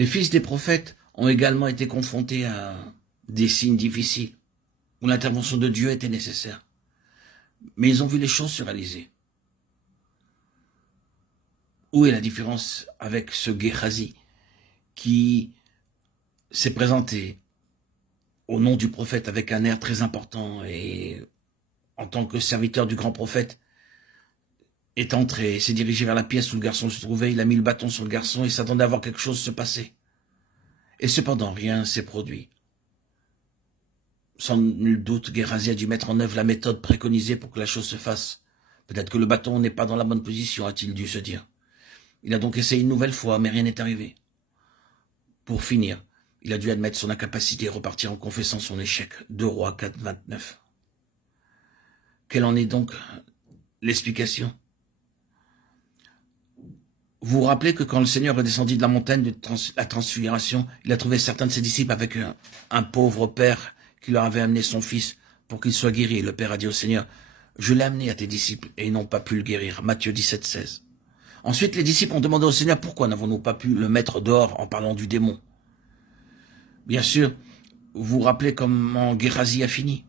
Les fils des prophètes ont également été confrontés à des signes difficiles, où l'intervention de Dieu était nécessaire. Mais ils ont vu les choses se réaliser. Où est la différence avec ce Géhazi qui s'est présenté au nom du prophète avec un air très important et en tant que serviteur du grand prophète est entré, s'est dirigé vers la pièce où le garçon se trouvait, il a mis le bâton sur le garçon et s'attendait à voir quelque chose se passer. Et cependant, rien s'est produit. Sans nul doute, Géhazi a dû mettre en œuvre la méthode préconisée pour que la chose se fasse. Peut-être que le bâton n'est pas dans la bonne position, a-t-il dû se dire. Il a donc essayé une nouvelle fois, mais rien n'est arrivé. Pour finir, il a dû admettre son incapacité et repartir en confessant son échec. 2 Rois 4, 29. Quelle en est donc l'explication? Vous vous rappelez que quand le Seigneur est descendu de la montagne de la transfiguration, il a trouvé certains de ses disciples avec un pauvre père qui leur avait amené son fils pour qu'il soit guéri. Le père a dit au Seigneur, « Je l'ai amené à tes disciples et ils n'ont pas pu le guérir. » Matthieu 17, 16. Ensuite, les disciples ont demandé au Seigneur, « Pourquoi n'avons-nous pas pu le mettre dehors en parlant du démon ?» Bien sûr, vous vous rappelez comment Géhazi a fini.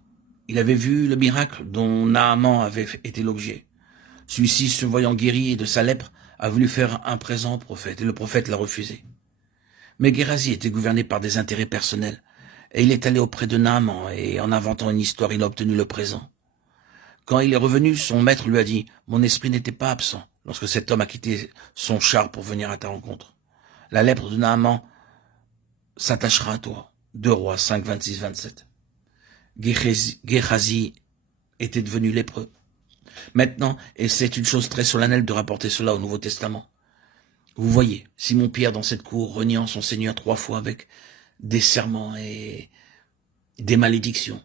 Il avait vu le miracle dont Naaman avait été l'objet. Celui-ci, se voyant guéri de sa lèpre, a voulu faire un présent au prophète, et le prophète l'a refusé. Mais Géhazi était gouverné par des intérêts personnels, et il est allé auprès de Naaman, et en inventant une histoire, il a obtenu le présent. Quand il est revenu, son maître lui a dit, « Mon esprit n'était pas absent lorsque cet homme a quitté son char pour venir à ta rencontre. La lèpre de Naaman s'attachera à toi. » 2 Rois 5, 26, 27. Géhazi était devenu lépreux. Maintenant, et c'est une chose très solennelle de rapporter cela au Nouveau Testament, vous voyez, Simon-Pierre dans cette cour reniant son Seigneur 3 fois avec des serments et des malédictions.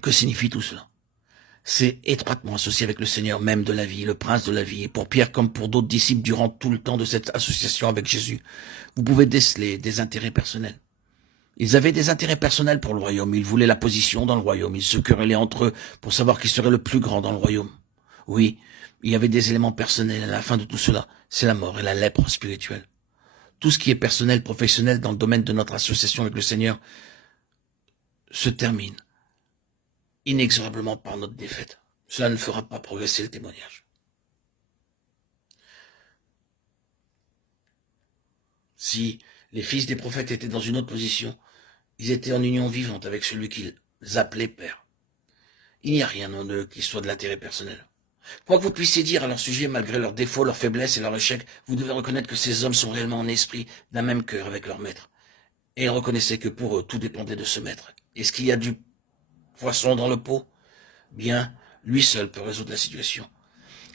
Que signifie tout cela? C'est étroitement associé avec le Seigneur même de la vie, le prince de la vie. Et pour Pierre comme pour d'autres disciples durant tout le temps de cette association avec Jésus, vous pouvez déceler des intérêts personnels. Ils avaient des intérêts personnels pour le royaume, ils voulaient la position dans le royaume, ils se querellaient entre eux pour savoir qui serait le plus grand dans le royaume. Oui, il y avait des éléments personnels, à la fin de tout cela, c'est la mort et la lèpre spirituelle. Tout ce qui est personnel, professionnel dans le domaine de notre association avec le Seigneur se termine inexorablement par notre défaite. Cela ne fera pas progresser le témoignage. Si les fils des prophètes étaient dans une autre position, ils étaient en union vivante avec celui qu'ils appelaient Père. Il n'y a rien en eux qui soit de l'intérêt personnel. Quoi que vous puissiez dire à leur sujet, malgré leurs défauts, leurs faiblesses et leurs échecs, vous devez reconnaître que ces hommes sont réellement en esprit d'un même cœur avec leur maître. Et ils reconnaissaient que pour eux, tout dépendait de ce maître. Est-ce qu'il y a du poisson dans le pot? Bien, lui seul peut résoudre la situation.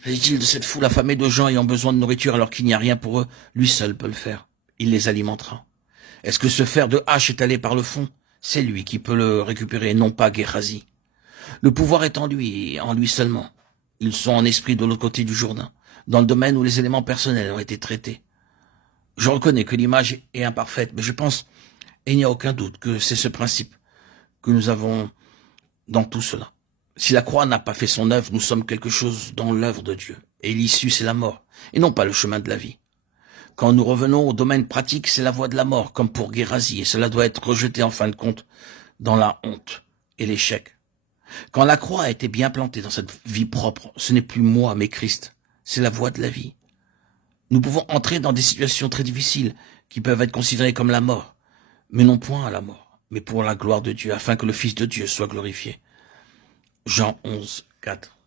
S'agit-il de cette foule affamée de gens ayant besoin de nourriture alors qu'il n'y a rien pour eux? Lui seul peut le faire. Il les alimentera. Est-ce que ce fer de hache est allé par le fond? C'est lui qui peut le récupérer, non pas Géhazi. Le pouvoir est en lui, et en lui seulement. Ils sont en esprit de l'autre côté du Jourdain, dans le domaine où les éléments personnels ont été traités. Je reconnais que l'image est imparfaite, mais je pense, et il n'y a aucun doute, que c'est ce principe que nous avons dans tout cela. Si la croix n'a pas fait son œuvre, nous sommes quelque chose dans l'œuvre de Dieu, et l'issue c'est la mort, et non pas le chemin de la vie. Quand nous revenons au domaine pratique, c'est la voie de la mort, comme pour Géhazi, et cela doit être rejeté en fin de compte dans la honte et l'échec. Quand la croix a été bien plantée dans cette vie propre, ce n'est plus moi, mais Christ, c'est la voie de la vie. Nous pouvons entrer dans des situations très difficiles, qui peuvent être considérées comme la mort, mais non point à la mort, mais pour la gloire de Dieu, afin que le Fils de Dieu soit glorifié. Jean 11, 4.